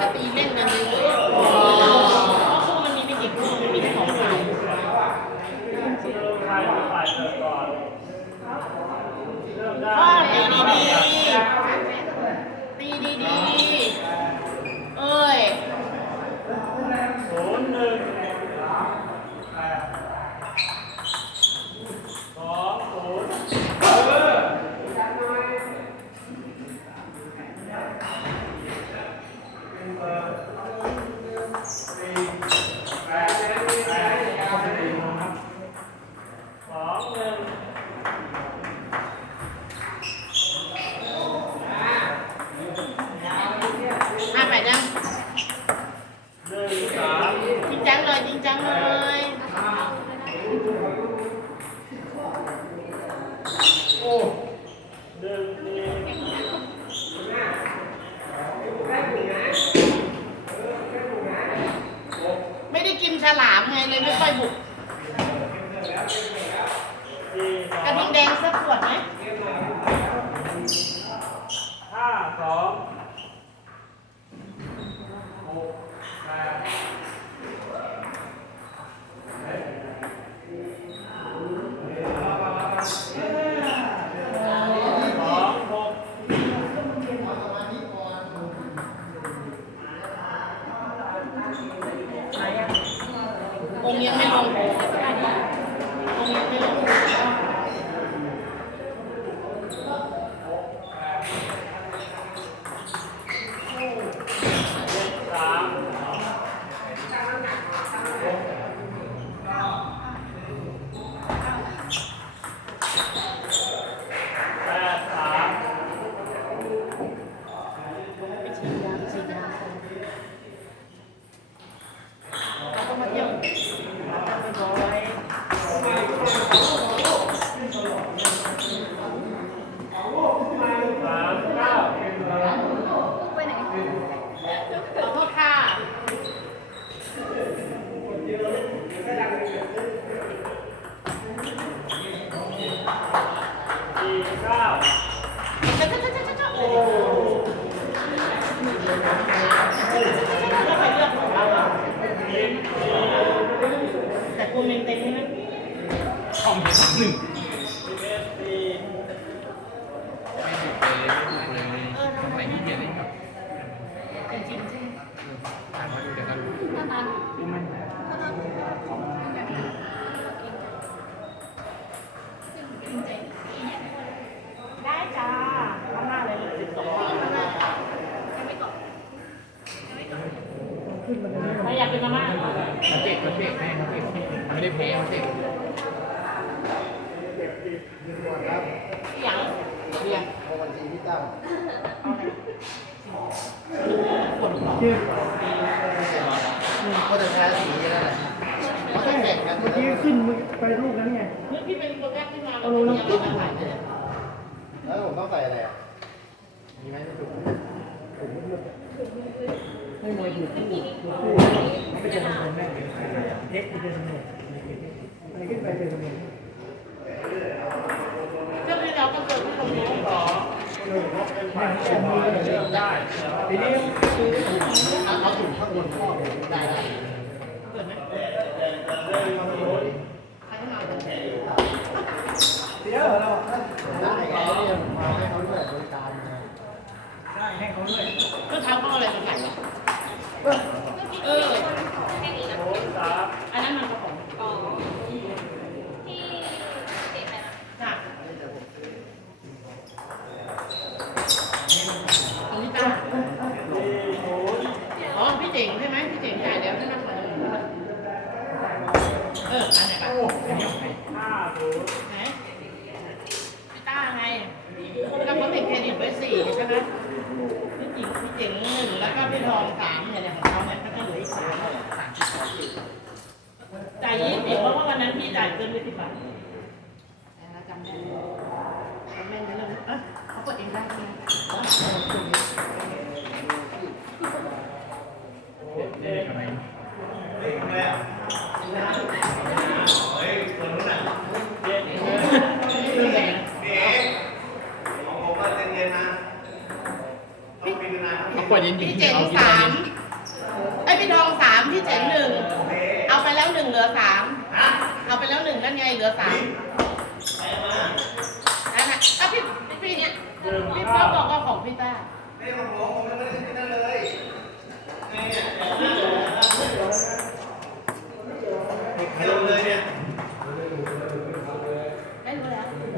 kapiling na dito. ช่องที่สามหนึ่ง สิบเอ็ดสี่ ไม่หยุดเลยไม่หยุดเลยสมัยที่เรียนเล่นกับ จริงๆใช่ไหม อ่านมาดูเดี๋ยวก็รู้ ถ้านั้น รู้ไหม ได้จ้าข้างหน้าเลยสิบสองบาทใครอยากเป็นมาม่า เขาเจ็บเขาเจ็บแม่เขาเจ็บไม่ได้แพ้เขาเจ็บ อย่างเบียร์ พอวันทีที่ตั้ง ขวดหรอ ก็จะใช้สีนั่นแหละเขาต้องแข่งกัน เมื่อกี้ขึ้นมึงไปลูกนั้นไง เมื่อพี่เป็นคนแรกที่มาเอาลงน้ำจิ้มถ่ายเลย แล้วผมต้องใส่อะไรอะมีไหมไม่ถูก ไม่มวยถูกคู่ถูกคู่ไม่จะทำคนแม่เอ็กเป็นสมุนอะไรขึ้นไปเป็นสมุนเจ้าที่เราก็เกิดที่ตรงนี้หรอมมือเริ่มได้ทีนี้เอาถุงข้างบนข้อได้ได้เกิดไหมใครให้มาเดี๋ยวเราได้ไงเนี่ยมาให้เขาด้วยบริการได้ให้เขาด้วยก็ท้าเขาอะไรมาใส่วะ เอออันนั้นมันกระป๋องจ้ะของพี่ต้าสี่ศูนย์อ๋อพี่เจ๋งใช่ไหมพี่เจ๋งจ่ายแล้วนั่นนะเอออันไหนบ้างห้าศูนย์ไหนพี่ต้าไงแล้วเขาติดเครดิตไว้สี่ใช่ไหมพี่จิ๋งพี่เจ๋งหนึ่งแล้วก็พี่ทองสาม จะเหลืออีกสามสามสิบสองสิบจ่ายยี่สิบเพราะว่าวันนั้นพี่จ่ายเกินไปสิบบาทแล้วจำได้แม่นเรื่องอะเขากดเองได้ใช่ไหมเด็กอะไรเจ็ดหนึ่งเรื่องแดงเขากว่าเย็นพี่ๆเจ๋งเอากินสาม พี่ทองสามพี่เจ๋งหนึ่งเอาไปแล้วหนึ่งเหลือสามเอาไปแล้วหนึ่งนั่นไงเหลือสามนั่นนะอะพี่พี่เนี่ยพี่ป้าบอกว่าของพี่ต้า ให้ลงเลยเนี่ย ได้รู้แล้ว พี่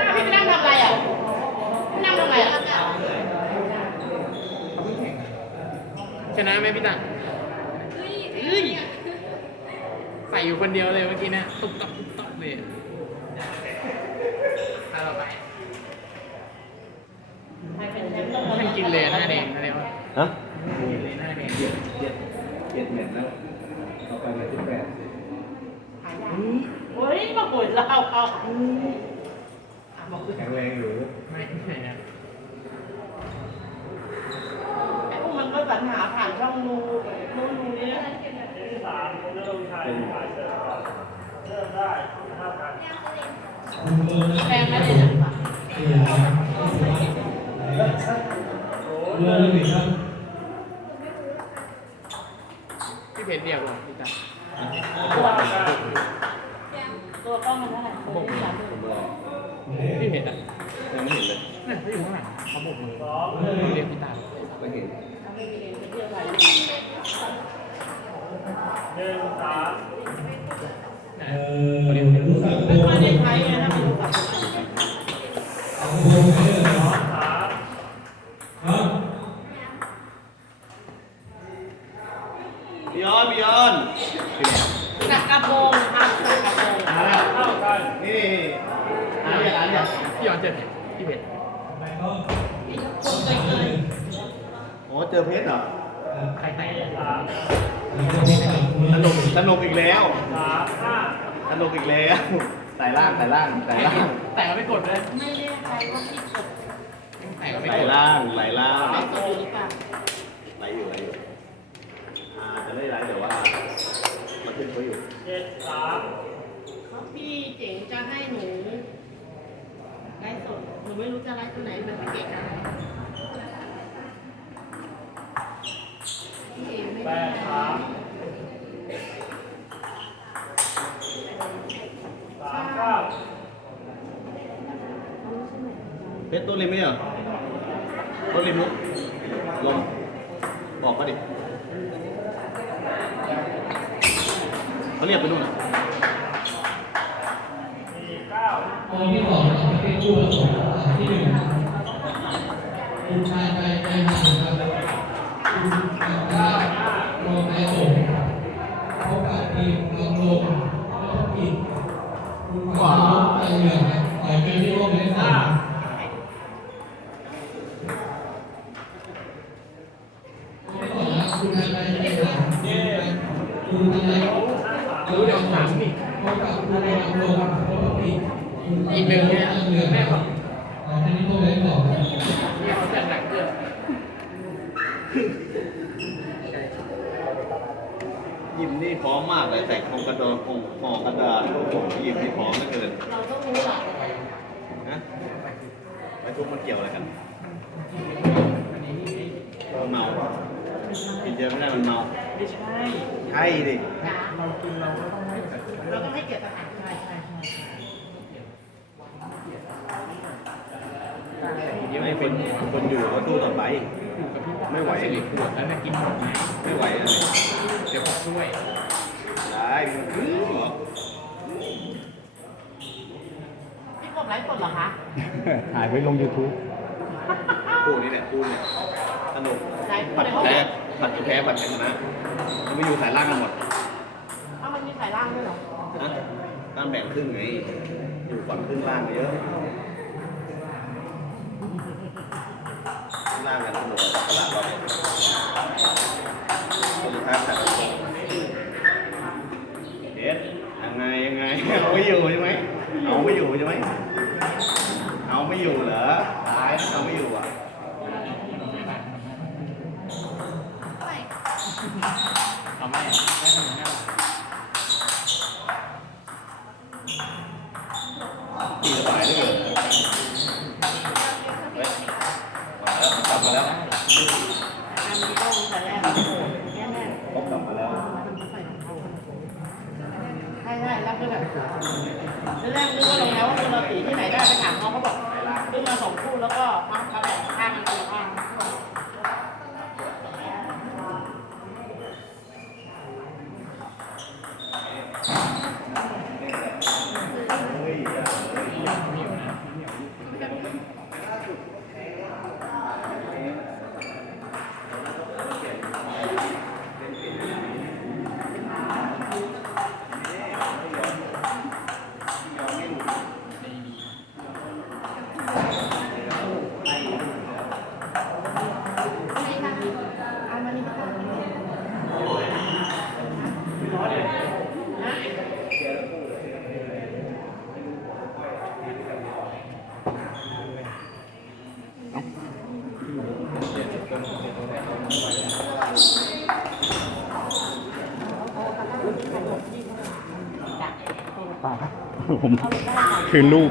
ต้าพี่ไปนั่งทำอะไรอะพี่นั่งทำอะไรอะ ชนะ ไหมพี่ตังเฮ้ยใส่อยู่คนเดียวเลยเมื่อกี้นะตุ๊บตับตุ๊บตับเลยถ้าเราไปใครเป็นแชมป์ต้องมันกินเลยหน้าแดงอะไรวะฮะกินเลยหน้าแดงเจ็ดเม็ดแล้วเอาไปเลยที่แปดหายากเฮ้ยมาบ่นเราเขาอะบอกคือแข็งแรงอยู่ไม่ไม่นะ ไอ้พวกมันก็ส รรหาผ่านช่องรูรูรูนี้นะที่สามเริ่มชัยฝ่ายเสริมครับเริ่มได้เท่ากันแพงไหมเลยนะศูนย์หนึ่งพี่เพชรเรียกเลยตัง ตัวตัวต้องมันเท่าไหร่ผมไม่อยากดู พี่เพชรอะ ยังไม่เห็นเลย นั่นเขาอยู่ข้างหลังเขาบอกมือ สองหนึ่ง เรียกพี่ตัง ไม่เห็น ถ้าไม่มีเองจะเที่ยวอะไร หนึ่งสาม นะเขาเรียกพี่ตัง ไม่ค่อยได้ใช้ไงถ้าไม่รู้กับ สองสาม บิยอนบิยอนสักกระโปรงค่ะสักกระโปรงเท่ากันนี่อ่านเนี่ยอ่านเนี่ยพี่ยอนเจอเพชรพี่เพชรคนเคยเคยโอ้เจอเพชรเหรอใครไหนสามสนุกสนุกอีกแล้วสามห้าสนุกอีกแล้วสายล่างสายล่างสายล่างแต่ก็ไม่กดเลยไม่แน่ใจว่าพี่กดแต่ก็ไม่สากยดล่างสายล่างไลฟ์สดอยู่หรือเปล่าไหลอยู่ไหลอยู่ อ่าจะไม่ไหลแต่ว่ามันขึ้นเขาอยู่เจ็ดสามเพราะพี่เจ๋งจะให้หนูไลฟ์สดหนูไม่รู้จะไลฟ์ตัวไหนมันเก่งอะไรพี่เอ๋ไม่แปได้ดสามสามเก้าเพชรต้นริมไม่เหรอต้นริมลุกลงบอกเขาดิ เขาเรียกไปนู่นน่ะ สี่เก้า ตอนที่สองเราเป็นคู่ผสมที่หนึ่งคุณชายใจใจหนักครับคุณอัครโรไอโสมพบกับทีมลองลงแล้วก็ปิดคุณขวาใจเหลืองครับต่อยเป็นที่ร่วมในสามที่สองนะคุณชายใจใจหนักคุณอะไร รู้เดี๋ยวถามอีก พบกับคุณลองลงแล้วก็ปิด อีกหนึ่งเนี่ย เหลือง แม่ แม่ บอก อ๋อทีนี้ต้องเล่นต่อ เนี่ยเขาจัดหนักเกิน ยิมนี่พร้อมมากเลยแต่คงกระโดดคงห่อกระดาษผมยิมนี่พร้อมเหลือเกินเราต้องรู้หลักนะไอ้ทุกมันเกี่ยวอะไรกันเมากินเยอะไม่ได้มันเมา ไม่ใช่ใช่ดิจ้าเรากินเราก็ต้องให้เราต้องให้เกียรติสถานที่ใช่ใช่ใช่ใช่เดี๋ยวไม่ไม่คเป็นนคนอยู่ก็ตู้ต่อไปอยู่กับพี่ ไม่ไหวสิริขวดแล้วจะกินหมดไหมไม่ไหวเลยเดี๋ยวผมช่วยได้มันคือเหรอพี่กบไลฟ์สดเหรอคะถ่ายไว้ลง YouTube คู่นี้เนี่ยคู่เนี่ยสนุกไลฟ์ผัดในห้องแพ้ผัดแพ้ผัดชนะมันไม่อยู่สายล่างกันหมดเอ้ามันมีสายล่างด้วยเหรอ นะตั้งแบ่งครึ่งไงอยู่ฝั่งครึ่งล่างเยอะางกันสนุกตลาดเราเนี่ยคนสุดท้ายจัดเด็ดยังไงยังไงเอาไม่อยู่ใช่ไหมเอาไม่อยู่ใช่ไหมเอาไม่อยู่เหรอตายเอาไม่อยู่อะ เอาไม่ไม่ทำหน้า ขี่สบายด้วยเฮ้ยมาแล้วกลับมาแล้ว อันนี้ต้องแต่แรกโอ้โหแน่แน่ ครบกลับมาแล้ว ใช่ใช่แล้วคือแบบแรกนึกว่าโรงแรมว่าคนเราสีที่ไหนได้ไปถามเขาเขาบอกซื้อมาสองคู่แล้วก็มามาแบ่งข้างกันคนละข้าง เอามานี่ค่ะ ผมคือลูก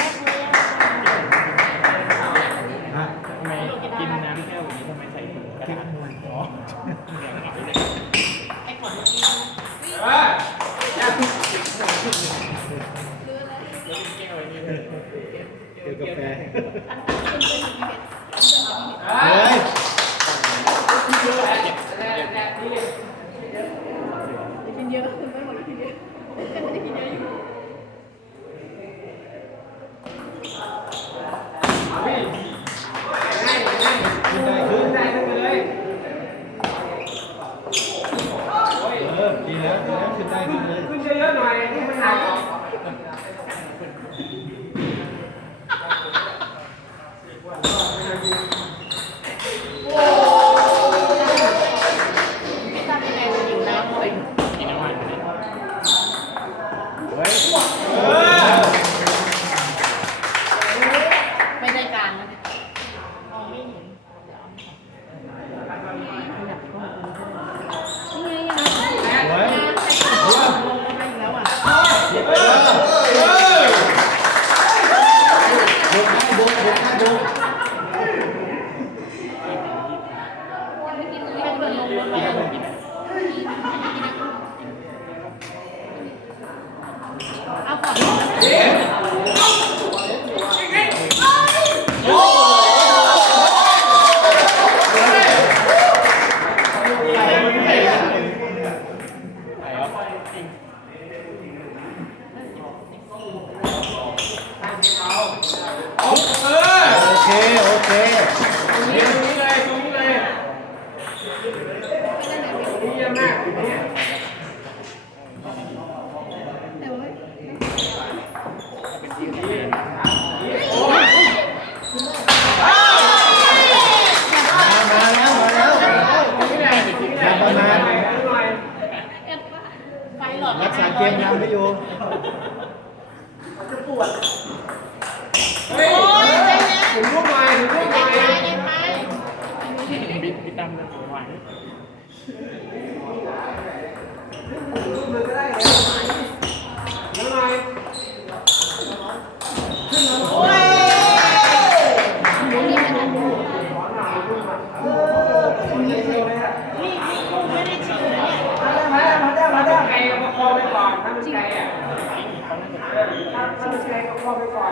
Amén. হবে পাওয়া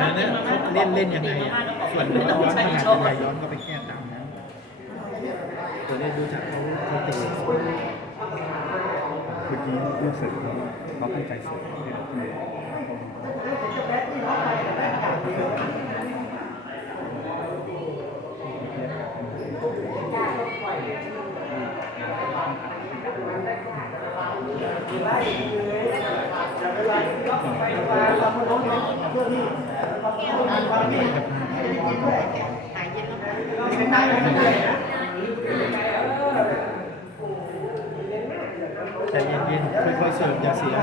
นั้นเล่นเล่นยังไงส่วนย้อนขนาดไหนย้อนก็ไปแค่ตามนั้นตัวเล่นดูจากเขาเขาตีเมื่อกี้รู้สึกเขาตั้งใจสุดไล่เลยจะไปไล่ก็ไปไปทำให้น้องเพื่อที่ ใจเย็นๆค่อยๆเสิร์ฟอย่าเสีย